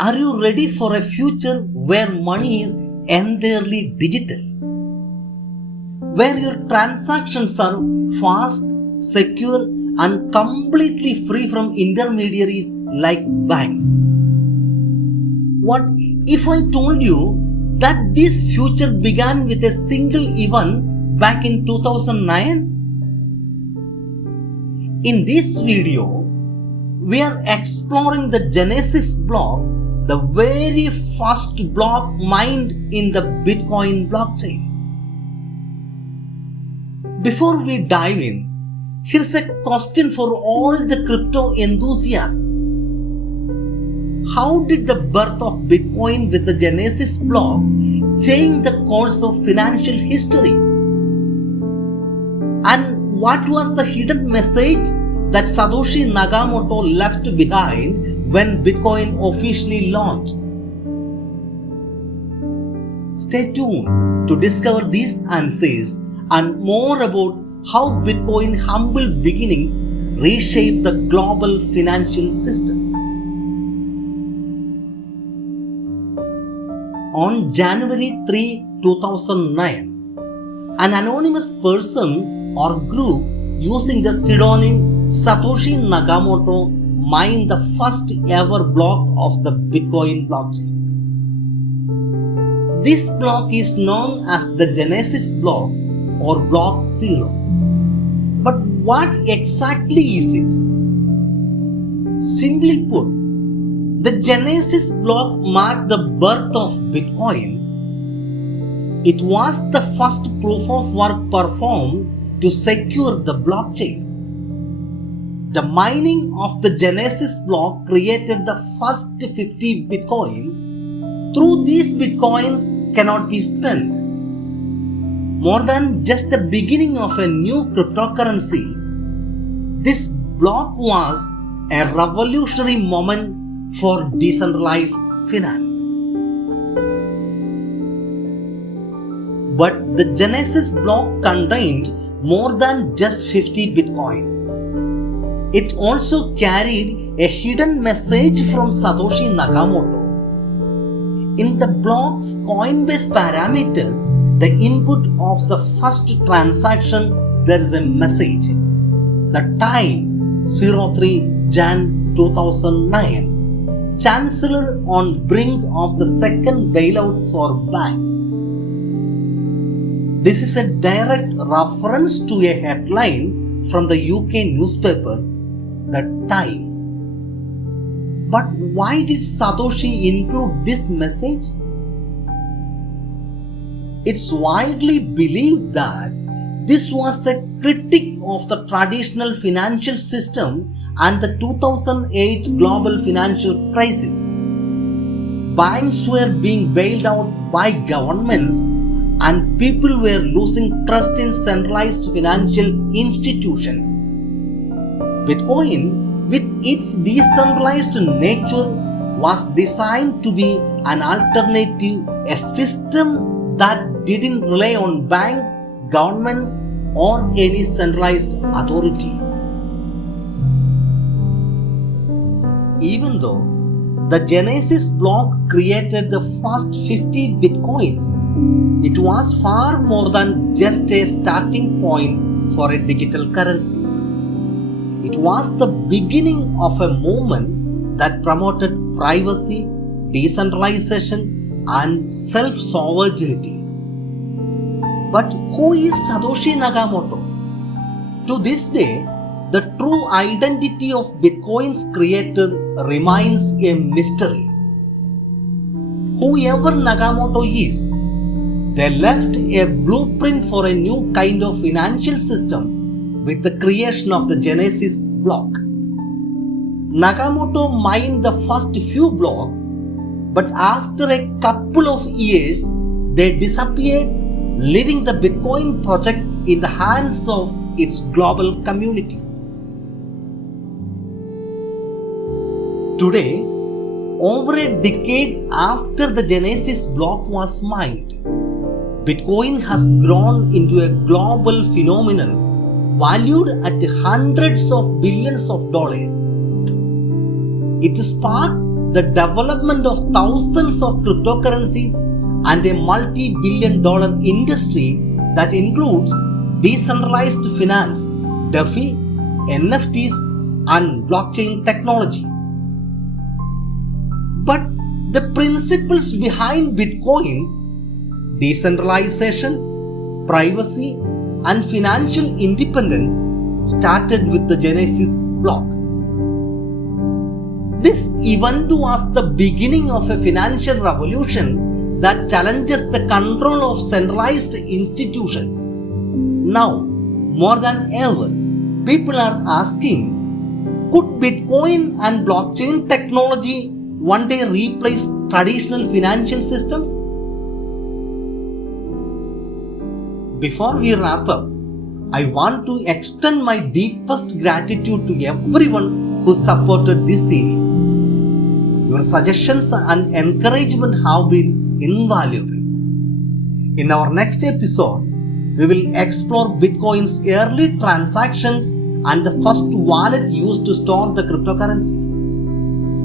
Are you ready for a future where money is entirely digital? Where your transactions are fast, secure, and completely free from intermediaries like banks? What if I told you that this future began with a single event back in 2009? In this video, we are exploring the Genesis block, the very first block mined in the Bitcoin blockchain. Before we dive in, here's a question for all the crypto enthusiasts. How did the birth of Bitcoin with the Genesis block change the course of financial history? And what was the hidden message that Satoshi Nakamoto left behind when Bitcoin officially launched? Stay tuned to discover these answers and more about how Bitcoin humble beginnings reshaped the global financial system. On January 3, 2009, an anonymous person or group using the pseudonym Satoshi Nakamoto mined the first ever block of the Bitcoin blockchain. This block is known as the Genesis block or block 0. But what exactly is it? Simply put, the Genesis block marked the birth of Bitcoin. It was the first proof of work performed to secure the blockchain. The mining of the Genesis block created the first 50 Bitcoins. Through these Bitcoins cannot be spent. More than just the beginning of a new cryptocurrency, this block was a revolutionary moment for decentralized finance. But the Genesis block contained more than just 50 Bitcoins. It also carried a hidden message from Satoshi Nakamoto. In the block's Coinbase parameter, the input of the first transaction, there is a message. The times 03 Jan 2009. Chancellor on brink of the second bailout for banks. This is a direct reference to a headline from the UK newspaper, The Times. But why did Satoshi include this message? It's widely believed that this was a critique of the traditional financial system and the 2008 global financial crisis. Banks were being bailed out by governments and people were losing trust in centralized financial institutions. Bitcoin, with its decentralized nature, was designed to be an alternative, a system that didn't rely on banks, governments, or any centralized authority. Even though the Genesis block created the first 50 Bitcoins, it was far more than just a starting point for a digital currency. It was the beginning of a movement that promoted privacy, decentralization, and self-sovereignty. But who is Satoshi Nakamoto? To this day, the true identity of Bitcoin's creator remains a mystery. Whoever Nakamoto is, they left a blueprint for a new kind of financial system with the creation of the Genesis block. Nakamoto mined the first few blocks, but after a couple of years, they disappeared, leaving the Bitcoin project in the hands of its global community. Today, over a decade after the Genesis block was mined, Bitcoin has grown into a global phenomenon valued at hundreds of billions of dollars. It sparked the development of thousands of cryptocurrencies and a multi-billion-dollar industry that includes decentralized finance, DeFi, NFTs, and blockchain technology. But the principles behind Bitcoin, decentralization, privacy, and financial independence started with the Genesis block. This event was the beginning of a financial revolution that challenges the control of centralized institutions. Now, more than ever, people are asking, could Bitcoin and blockchain technology one day replace traditional financial systems? Before we wrap up, I want to extend my deepest gratitude to everyone who supported this series. Your suggestions and encouragement have been invaluable. In our next episode, we will explore Bitcoin's early transactions and the first wallet used to store the cryptocurrency.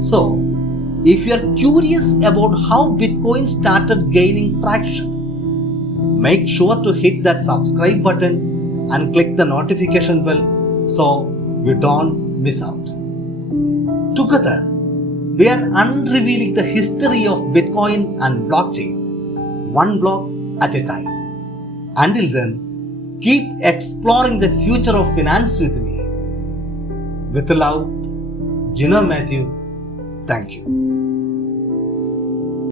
So, if you are curious about how Bitcoin started gaining traction, make sure to hit that subscribe button and click the notification bell so you don't miss out. Together, we are unrevealing the history of Bitcoin and blockchain, one block at a time. Until then, keep exploring the future of finance with me. With love, Jino Mathew. Thank you.